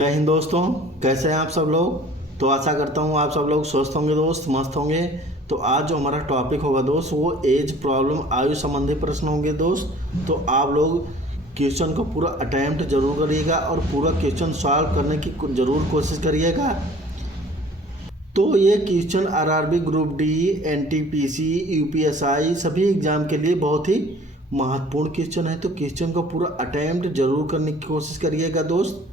जय हिंद दोस्तों। कैसे हैं आप सब लोग। तो आशा करता हूँ आप सब लोग स्वस्थ होंगे दोस्त, मस्त होंगे। तो आज जो हमारा टॉपिक होगा दोस्त वो एज प्रॉब्लम आयु संबंधी प्रश्न होंगे दोस्त। तो आप लोग क्वेश्चन को पूरा अटैम्प्ट जरूर करिएगा और पूरा क्वेश्चन सॉल्व करने की जरूर कोशिश करिएगा। तो ये question RRB group D, NTPC, UPSI सभी एग्जाम के लिए बहुत ही महत्वपूर्ण क्वेश्चन है। तो क्वेश्चन को पूरा अटैम्प्ट जरूर करने की कोशिश करिएगा दोस्त।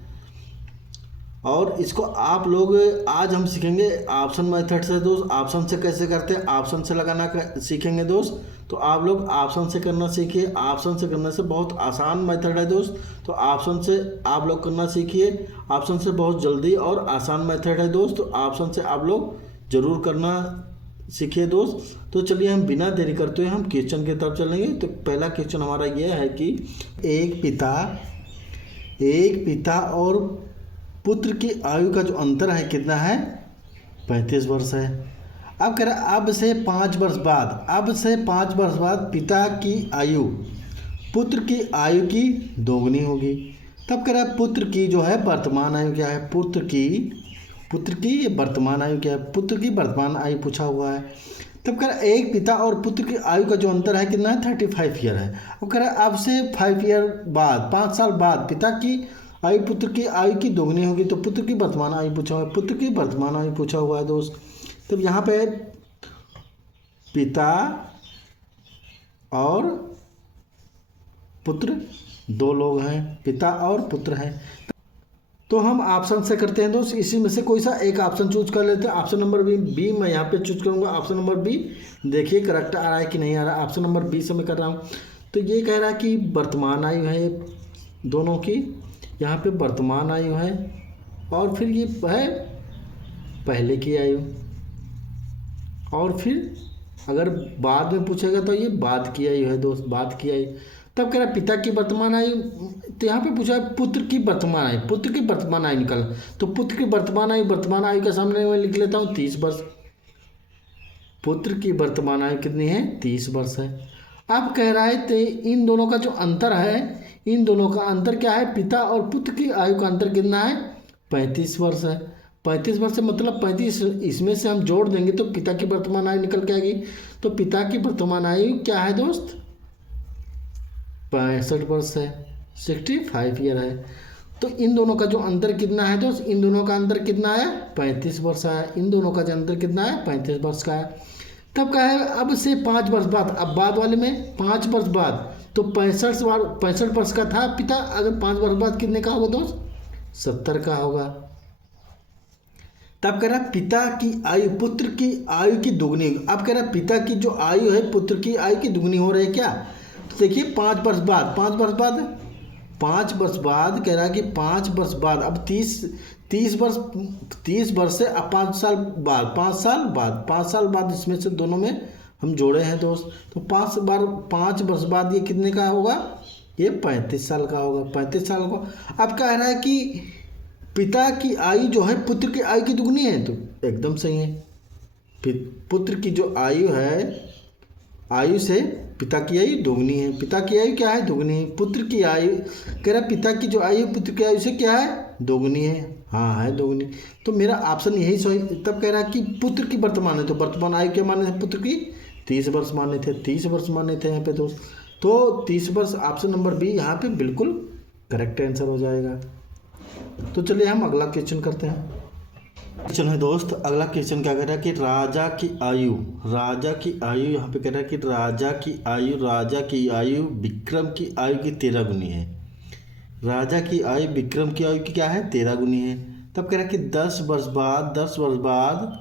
और इसको आप लोग आज हम सीखेंगे ऑप्शन मेथड से दोस्त। ऑप्शन से कैसे करते हैं, ऑप्शन से लगाना सीखेंगे दोस्त। तो आप लोग ऑप्शन से करना सीखिए। ऑप्शन से करने से बहुत आसान मेथड है दोस्त। तो ऑप्शन से आप लोग करना सीखिए। ऑप्शन से बहुत जल्दी और आसान मेथड है दोस्त। तो ऑप्शन से आप लोग जरूर करना सीखिए दोस्त। तो चलिए हम बिना देरी करते हुए हम क्वेश्चन की तरफ चलेंगे। तो पहला क्वेश्चन हमारा यह है कि एक पिता और पुत्र की आयु का जो अंतर है कितना है, 35 वर्ष है। अब कह रहा अब से 5 वर्ष बाद पिता की आयु पुत्र की आयु की दोगुनी होगी। तब कह रहा पुत्र की जो है वर्तमान आयु क्या है, पुत्र की वर्तमान आयु क्या है, पुत्र की वर्तमान आयु पूछा हुआ है। तब कह रहा एक पिता और पुत्र की आयु का जो अंतर है कितना है, 35 ईयर है। अब कह रहा अब से 5 ईयर बाद, 5 साल बाद पिता की आयु पुत्र की आयु की दोगुनी होगी। तो पुत्र की वर्तमान आयु पूछा हुआ है, पुत्र की वर्तमान आयु पूछा हुआ है दोस्त। तब यहाँ पे पिता और पुत्र दो लोग हैं, पिता और पुत्र हैं। तो हम ऑप्शन से करते हैं दोस्त। इसी में से कोई सा एक ऑप्शन चूज कर लेते हैं। ऑप्शन नंबर बी मैं यहाँ पे चूज करूँगा। ऑप्शन नंबर बी देखिए करेक्ट आ रहा है कि नहीं आ रहा है। ऑप्शन नंबर बी से मैं कर रहा हूँ। तो ये कह रहा है कि वर्तमान आयु है दोनों की, यहाँ पे वर्तमान आयु है और फिर ये है पहले की आयु, और फिर अगर बाद में पूछेगा तो ये बाद की आयु है दोस्त, बाद की आयु। तब कह रहा पिता की वर्तमान आयु, तो यहाँ पे पूछा है पुत्र की वर्तमान आयु, पुत्र की वर्तमान आयु निकल। तो पुत्र की वर्तमान आयु का सामने मैं लिख लेता हूँ 30 वर्ष। पुत्र की वर्तमान आयु कितनी है, 30 वर्ष है। अब कह रहा है तो इन दोनों का जो अंतर है, इन दोनों का अंतर क्या है, पिता और पुत्र की आयु का अंतर कितना है, 35 वर्ष है। 35 वर्ष से मतलब 35 इसमें से हम जोड़ देंगे तो पिता की वर्तमान आयु निकल के आएगी। तो पिता की वर्तमान आयु क्या है दोस्त, 65 वर्ष है, 65 ईयर है। तो इन दोनों का जो अंतर कितना है दोस्त, इन दोनों का अंतर कितना है, 35 वर्ष है। इन दोनों का जो अंतर कितना है, 35 वर्ष का है। तब क्या है अब से 5 वर्ष बाद, अब बाद वाले में 5 वर्ष बाद, तो 65 वर्ष का था पिता, अगर 5 वर्ष बाद कितने का होगा दोस्त, 70 का होगा। तब कह रहा पिता की आयु पुत्र की आयु की दुगनी। अब कह रहा पिता की जो आयु है पुत्र की आयु की दुगनी हो रही है क्या। तो देखिए 5 वर्ष बाद, 5 वर्ष बाद कह रहा कि 5 वर्ष बाद, अब 30 वर्ष से अब 5 साल बाद, 5 साल बाद इसमें से दोनों में हम जोड़े हैं दोस्त। तो 5 वर्ष बाद ये कितने का होगा, ये 35 साल का होगा, 35 साल का। अब कह रहा है कि पिता की आयु जो है पुत्र की आयु की दुगनी है। तो एकदम सही है, पुत्र की जो आयु है, आयु से पिता की आयु दोगुनी है। पिता की आयु क्या है, दोगुनी है। पुत्र की आयु कह रहा पिता की जो आयु पुत्र की आयु से क्या है, दोगुनी है। हाँ है दोगुनी। तो मेरा ऑप्शन यही सही। तब कह रहा कि पुत्र की वर्तमान है, तो वर्तमान आयु क्या माने थे, पुत्र की 30 वर्ष माने थे, 30 वर्ष माने थे यहाँ पे दोस्त। तो 30 वर्ष ऑप्शन नंबर बी यहाँ पे बिल्कुल करेक्ट आंसर हो जाएगा। तो चलिए हम अगला क्वेश्चन करते हैं। क्वेश्चन है दोस्त, अगला क्वेश्चन क्या कह रहा है कि राजा की आयु यहाँ पे कह रहा है कि राजा की आयु विक्रम की आयु की 13 गुनी है। राजा की आयु विक्रम की आयु की क्या है, 13 गुनी है। तब कह रहा है कि 10 वर्ष बाद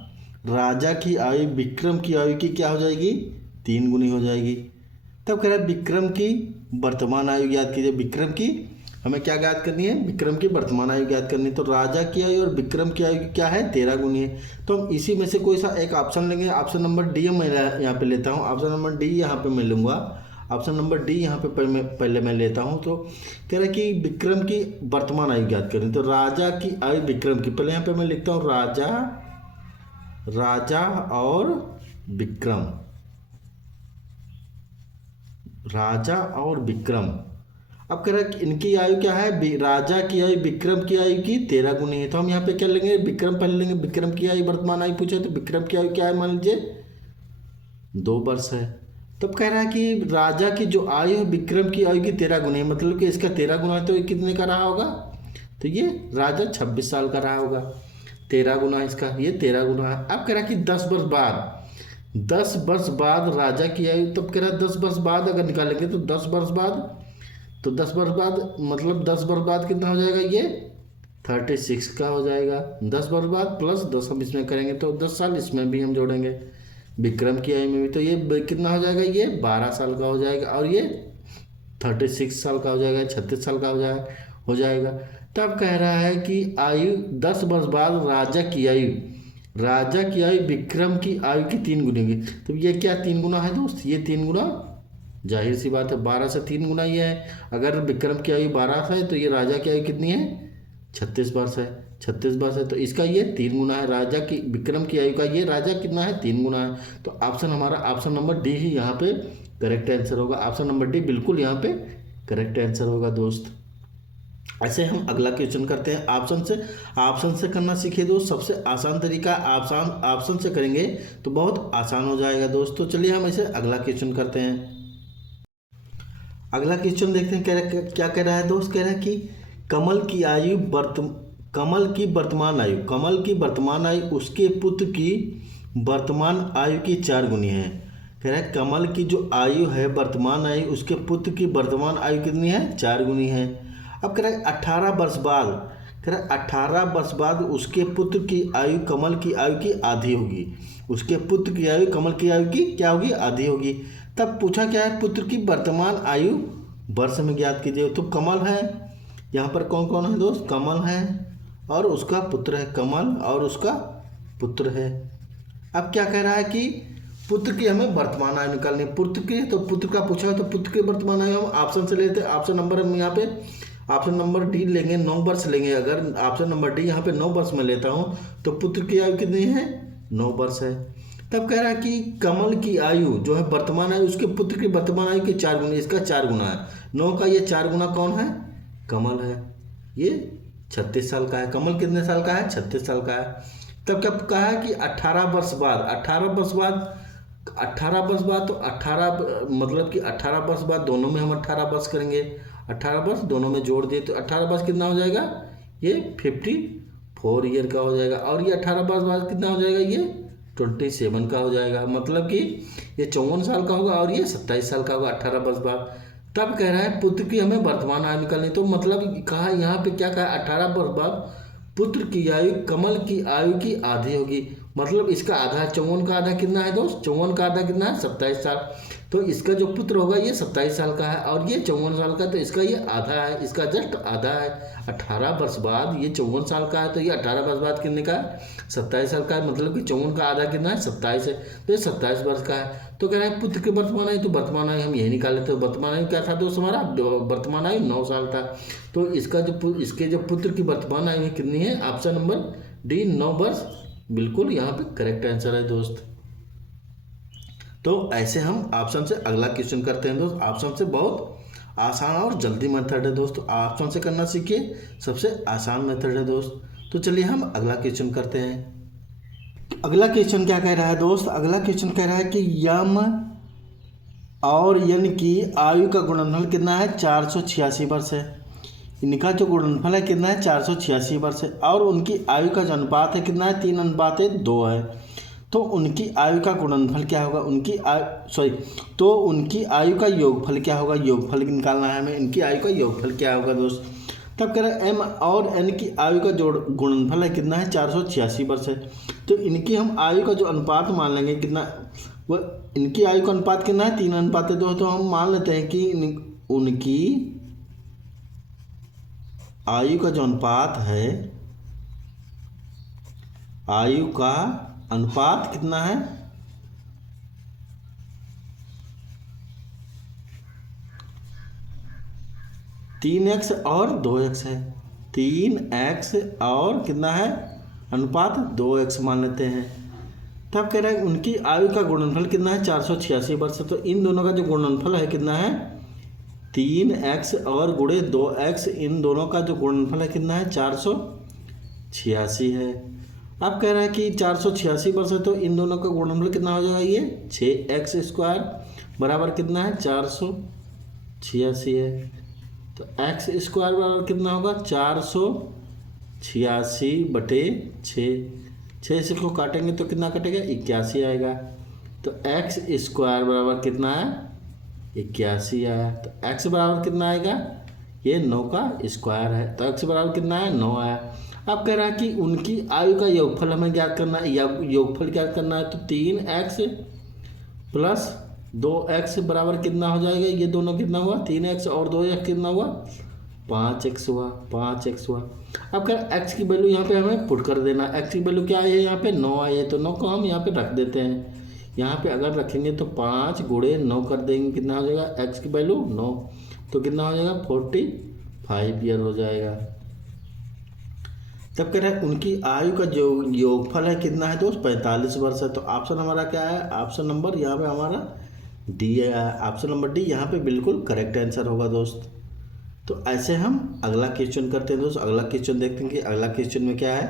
राजा की आयु विक्रम की आयु की क्या हो जाएगी, 3 गुनी हो जाएगी। तब कह रहा है विक्रम की वर्तमान आयु याद कीजिए। विक्रम की हमें क्या ज्ञात करनी है, विक्रम की वर्तमान आयु ज्ञात करनी है। तो राजा की आयु और विक्रम की आयु क्या है, 13 गुनी है। तो हम इसी में से कोई सा एक ऑप्शन लेंगे। ऑप्शन नंबर डी मैं यहाँ पे लेता हूँ। ऑप्शन नंबर डी यहाँ पे मैं लूँगा। ऑप्शन नंबर डी यहाँ पे पहले मैं लेता हूँ। तो कह रहा है कि विक्रम की वर्तमान आयु ज्ञात करनी। तो राजा की आयु विक्रम की, पहले यहाँ पे मैं लिखता हूँ राजा और विक्रम, राजा और विक्रम। अब कह रहा है कि इनकी आयु क्या है, राजा की आयु विक्रम की आयु की 13 गुनी है। तो हम यहाँ पे क्या लेंगे, विक्रम पहले लेंगे। विक्रम की आयु वर्तमान आयु पूछे तो विक्रम की आयु क्या है, मान लीजिए 2 वर्ष है। तब कह रहा है कि राजा की जो आयु है विक्रम की आयु की 13 गुनी है, मतलब कि इसका 13 गुना है तो ये कितने का रहा होगा, तो ये राजा 26 साल का रहा होगा। 13 गुना इसका, ये 13 गुना है। अब कह रहा है कि 10 वर्ष बाद, 10 वर्ष बाद राजा की आयु, तब कह रहा है 10 वर्ष बाद अगर निकालेंगे तो 10 वर्ष बाद, तो 10 वर्ष बाद मतलब 10 वर्ष बाद कितना हो जाएगा, ये 36 का हो जाएगा। 10 वर्ष बाद प्लस 10 हम इसमें करेंगे तो 10 साल इसमें भी हम जोड़ेंगे विक्रम की आयु में भी, तो ये कितना हो जाएगा, ये 12 साल का हो जाएगा और ये 36 साल का हो जाएगा, 36 साल का हो जाएगा। तब कह रहा है कि आयु 10 वर्ष बाद राजा की आयु विक्रम की आयु की 3 गुनी होगी। तो ये क्या 3 गुना है दोस्त, ये 3 गुना, जाहिर सी बात है 12 से 3 गुना ये है। अगर विक्रम की आयु 12 है तो ये राजा की आयु कितनी है, 36 वर्ष है। 36 वर्ष है तो इसका ये 3 गुना है। राजा की विक्रम की आयु का ये राजा कितना है, 3 गुना है। तो ऑप्शन हमारा ऑप्शन नंबर डी ही यहाँ पे करेक्ट आंसर होगा। ऑप्शन नंबर डी बिल्कुल यहाँ पे करेक्ट आंसर होगा दोस्त। ऐसे हम अगला क्वेश्चन करते हैं। ऑप्शन से करना सीखिए दोस्त, सबसे आसान तरीका ऑप्शन से करेंगे तो बहुत आसान हो जाएगा दोस्त। तो चलिए हम ऐसे अगला क्वेश्चन करते हैं। अगला क्वेश्चन देखते हैं क्या कह रहा है दोस्त। कह रहा है कि कमल की वर्तमान आयु उसके पुत्र की वर्तमान आयु की 4 गुनी है। कह रहा है कमल की जो आयु है वर्तमान आयु उसके पुत्र की वर्तमान आयु कितनी है, 4 गुनी है। अब कह रहा है 18 वर्ष बाद, कह रहा है 18 वर्ष बाद उसके पुत्र की आयु कमल की आयु की आधी होगी। उसके पुत्र की आयु कमल की आयु की क्या होगी, आधी होगी। तब पूछा क्या है, पुत्र की वर्तमान आयु वर्ष में ज्ञात कीजिए। तो कमल है, यहाँ पर कौन कौन है दोस्त, कमल है और उसका पुत्र है, कमल और उसका पुत्र है। अब क्या कह रहा है कि पुत्र की हमें वर्तमान आयु निकालनी है। पुत्र की, तो पुत्र का पूछा है तो पुत्र की वर्तमान आयु हम ऑप्शन से लेते हैं। ऑप्शन नंबर हम यहाँ पे ऑप्शन नंबर डी लेंगे, 9 वर्ष लेंगे। अगर ऑप्शन नंबर डी यहाँ पे 9 वर्ष में लेता हूँ तो पुत्र की आयु कितनी है, 9 वर्ष है। तब कह रहा है कि कमल की आयु जो है वर्तमान आयु उसके पुत्र की वर्तमान आयु के 4 गुना, इसका 4 गुना है। 9 का ये 4 गुना कौन है, कमल है। ये 36 साल का है। कमल कितने साल का है, 36 साल का है। तब क्या कहा है कि 18 वर्ष बाद, 18 वर्ष बाद तो 18 मतलब कि 18 वर्ष बाद दोनों में हम 18 वर्ष करेंगे। 18 वर्ष दोनों में जोड़ दिए तो 18 वर्ष कितना हो जाएगा, ये 54 ईयर का हो जाएगा। और ये 18 वर्ष बाद कितना हो जाएगा, ये 27 का हो जाएगा। मतलब कि ये 54 साल का होगा और ये 27 साल का होगा 18 वर्ष बाद। तब कह रहा है पुत्र की हमें वर्तमान आयु निकालनी। तो मतलब कहा यहाँ पे क्या कहा, 18 वर्ष बाद पुत्र की आयु कमल की आयु की आधी होगी। मतलब इसका आधा, 54 का आधा कितना है दोस्त, 54 का आधा कितना है, 27 साल। तो इसका जो पुत्र होगा ये 27 साल का है और ये 54 साल का, तो इसका ये आधा है, इसका जस्ट आधा है। 18 वर्ष बाद ये 54 साल का है तो ये 18 वर्ष बाद कितने का है, 27 साल का है। मतलब कि 54 का आधा कितना है, 27 है, तो ये 27 वर्ष का है। तो कह रहा है पुत्र की वर्तमान आयु, तो वर्तमान आयु हम यही निकाल लेते हैं। वर्तमान आयु क्या था दोस्त हमारा, वर्तमान आयु 9 साल था। तो इसके जो पुत्र की वर्तमान आयु कितनी है, ऑप्शन नंबर डी 9 वर्ष बिल्कुल यहाँ पे करेक्ट आंसर है दोस्त। तो ऐसे हम ऑप्शन से अगला क्वेश्चन करते हैं दोस्त। ऑप्शन से बहुत आसान और जल्दी मेथड है दोस्त। ऑप्शन से करना सीखिए, सबसे आसान मेथड है दोस्त। तो चलिए हम अगला क्वेश्चन करते हैं। अगला क्वेश्चन क्या कह रहा है दोस्त, अगला क्वेश्चन कह रहा है कि यम और यन की आयु का गुणनफल कितना है, 486 वर्ष है। इनका जो गुणनफल है कितना है, 486 वर्ष है। और उनकी आयु का जो अनुपात है कितना है, 3:2 है। तो उनकी आयु का गुणनफल क्या होगा, तो उनकी आयु का योगफल क्या होगा, योगफल निकालना है हमें। इनकी आयु का योगफल क्या होगा दोस्त। तब कह रहा है एम और एन की आयु का जो गुणनफल है कितना है, 486 वर्ष है। तो इनकी हम आयु का जो अनुपात मान लेंगे कितना, वो इनकी आयु का अनुपात कितना है, 3:2। तो हम मान लेते हैं कि उनकी आयु का जो अनुपात है, आयु का अनुपात कितना है, 3x और 2x है। 3x और कितना है, अनुपात 2x मान लेते हैं। तब कह रहा है उनकी आयु का गुणनफल कितना है, 486 वर्ष। तो इन दोनों का जो गुणनफल है कितना है, 3x और गुणे 2x, इन दोनों का जो गुणनफल है कितना है 486 है। अब कह रहा है कि 486 वर्ष है तो इन दोनों का गुणनफल कितना हो जाएगा, ये 6x² बराबर कितना है 486 है। तो x² बराबर कितना होगा 486/6 से को काटेंगे तो कितना कटेगा 81 आएगा। तो x² बराबर कितना है 81 आया। तो x बराबर कितना आएगा, ये 9 का स्क्वायर है, तो x बराबर कितना है 9 आया। अब कह रहा है कि उनकी आयु का योगफल हमें ज्ञात करना है, या योगफल ज्ञात करना है। तो 3x + 2x बराबर कितना हो जाएगा, ये दोनों कितना हुआ 3x और 2x कितना हुआ 5x हुआ, 5x हुआ। अब क्या x की वैल्यू यहाँ पे हमें पुट कर देना। x की वैल्यू क्या है यहाँ पे 9 आई है, तो 9 को हम यहाँ पे रख देते हैं। यहाँ पे अगर रखेंगे तो 5 × 9 कर देंगे, कितना हो जाएगा x की वैल्यू 9, तो कितना हो जाएगा 45 ईयर हो जाएगा। तब कह रहा है उनकी आयु का जो योगफल है कितना है दोस्त 45 वर्ष है। तो ऑप्शन हमारा क्या है, ऑप्शन नंबर यहाँ पे हमारा डी है, ऑप्शन नंबर डी यहाँ पे बिल्कुल करेक्ट आंसर होगा दोस्त। तो ऐसे हम अगला क्वेश्चन करते हैं दोस्त। अगला क्वेश्चन देखते हैं कि अगला क्वेश्चन में क्या है।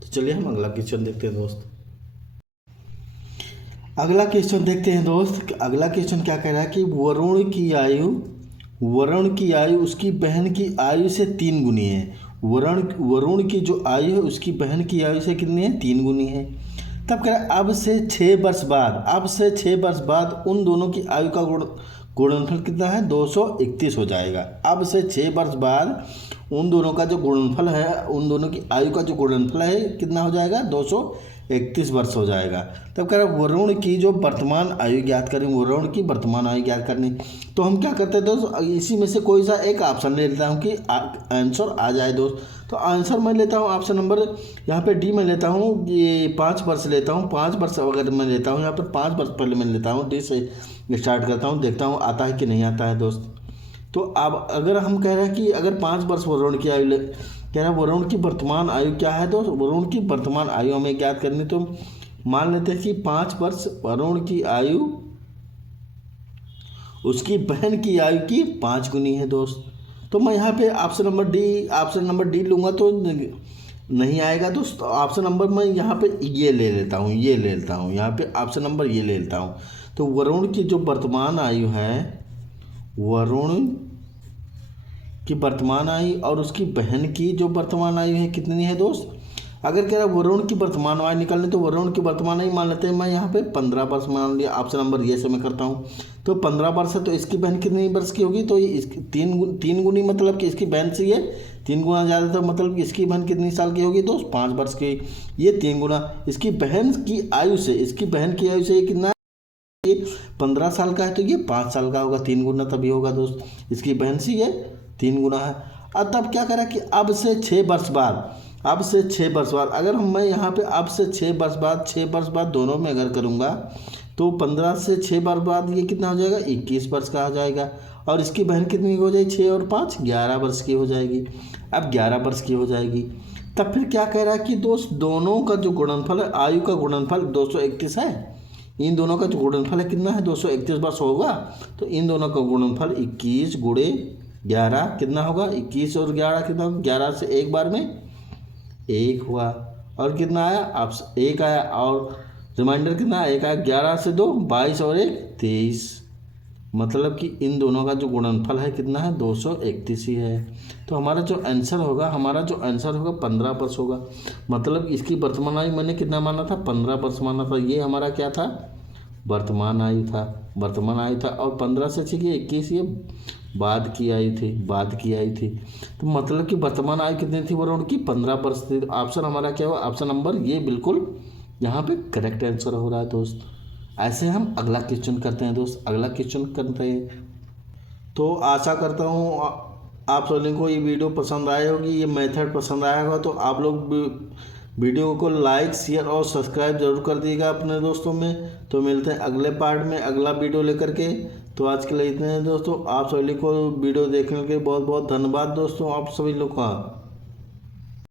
तो चलिए हम अगला क्वेश्चन देखते हैं दोस्त। अगला क्वेश्चन देखते हैं दोस्त। अगला क्वेश्चन क्या कह रहा है कि वरुण की आयु उसकी बहन की आयु से 3 गुनी है। वरुण की जो आयु है उसकी बहन की आयु से कितनी है 3 गुनी है। तब कह रहा है अब से 6 वर्ष बाद उन दोनों की आयु का गुणनफल कितना है 231 हो जाएगा। अब से 6 वर्ष बाद उन दोनों का जो गुणनफल है, उन दोनों की आयु का जो गुणनफल है कितना हो जाएगा 231 वर्ष हो जाएगा। तब कह रहा है वरुण की जो वर्तमान आयु ज्ञात करनी, वरुण की वर्तमान आयु ज्ञात करनी। तो हम क्या करते हैं दोस्त, इसी में से कोई सा एक ऑप्शन ले लेता हूँ कि आंसर आ जाए दोस्त। तो आंसर मैं लेता हूँ ऑप्शन नंबर यहाँ पे डी में लेता हूँ, ये 5 वर्ष लेता हूँ। 5 वर्ष अगर मैं लेता हूँ यहाँ पर 5 वर्ष पहले मैं लेता हूँ, डी से स्टार्ट करता हूँ, देखता हूँ आता है कि नहीं आता है दोस्त। तो अब अगर हम कह रहे हैं कि अगर 5 वर्ष वरुण की आयु कह रहा है वरुण की वर्तमान आयु क्या है दोस्त, वरुण की वर्तमान आयु हमें ज्ञात करनी। तो मान लेते हैं कि 5 वर्ष वरुण की आयु उसकी बहन की आयु की 5 गुनी है दोस्त। तो मैं यहाँ पे ऑप्शन नंबर डी लूँगा तो नहीं आएगा दोस्त। ऑप्शन नंबर मैं यहाँ पे ये ले लेता हूँ, यहाँ पे ऑप्शन नंबर ये ले लेता हूँ। तो वरुण की जो वर्तमान आयु है, वरुण की वर्तमान आयु और उसकी बहन की जो वर्तमान आयु है कितनी है दोस्त। अगर कह रहा है वरुण की वर्तमान आयु निकालनी तो वरुण की वर्तमान आयु मान लेते हैं, मैं यहाँ पे 15 वर्ष मान लिया। ऑप्शन नंबर ये से मैं करता हूँ। तो 15 वर्ष है तो इसकी बहन कितनी वर्ष की होगी, तो इसकी 3 गुनी, मतलब कि इसकी बहन से ये 3 गुना ज़्यादा, तो मतलब कि इसकी बहन कितनी साल की होगी दोस्त 5 वर्ष की। ये 3 गुना इसकी बहन की आयु से, ये कितना, ये 15 साल का है तो ये 5 साल का होगा, 3 गुना तभी होगा दोस्त। इसकी बहन से ये 3 गुना है। और तब क्या करा कि अब से 6 वर्ष बाद अगर मैं यहाँ पे अब से 6 वर्ष बाद दोनों में अगर करूँगा तो 15 से 6 वर्ष बाद ये कितना हो जाएगा 21 वर्ष का हो जाएगा। और इसकी बहन कितनी हो जाएगी 6 और 5 11 वर्ष की हो जाएगी। अब 11 वर्ष की हो जाएगी। तब फिर क्या कह रहा है कि दोस्त दोनों का जो गुणनफल है, आयु का गुणनफल 231 है। इन दोनों का जो गुणनफल है कितना है 231 वर्ष होगा। तो इन दोनों का गुणनफल 21 × 11 कितना होगा 21 और 11 कितना होगा, 11 से एक बार में 1 हुआ और कितना आया आप 1 आया, और रिमाइंडर कितना 1 आया। 11 से 2 22 और 1 23, मतलब कि इन दोनों का जो गुणनफल है कितना है 231 ही है। तो हमारा जो आंसर होगा 15 वर्ष होगा। मतलब इसकी वर्तमान आयु मैंने कितना माना था 15 वर्ष माना था। ये हमारा क्या था वर्तमान आयु था, और 15 से 21 ये बाद की आयु थी। तो मतलब कि वर्तमान आयु कितनी थी वरुण की 15 वर्ष थी। ऑप्शन हमारा क्या हुआ, ऑप्शन नंबर ये बिल्कुल यहाँ पे करेक्ट आंसर हो रहा है दोस्त। ऐसे हम अगला क्वेश्चन करते हैं दोस्त। अगला क्वेश्चन करते हैं तो आशा करता हूँ आप सभी को ये वीडियो पसंद आए होगी, ये मेथड पसंद आया होगा। तो आप लोग वीडियो को लाइक शेयर और सब्सक्राइब जरूर कर दीजिएगा अपने दोस्तों में। तो मिलते हैं अगले पार्ट में अगला वीडियो लेकर के। तो आज के लिए इतने हैं दोस्तों। आप सभी को वीडियो देखने के लिए बहुत बहुत धन्यवाद दोस्तों, आप सभी लोग का।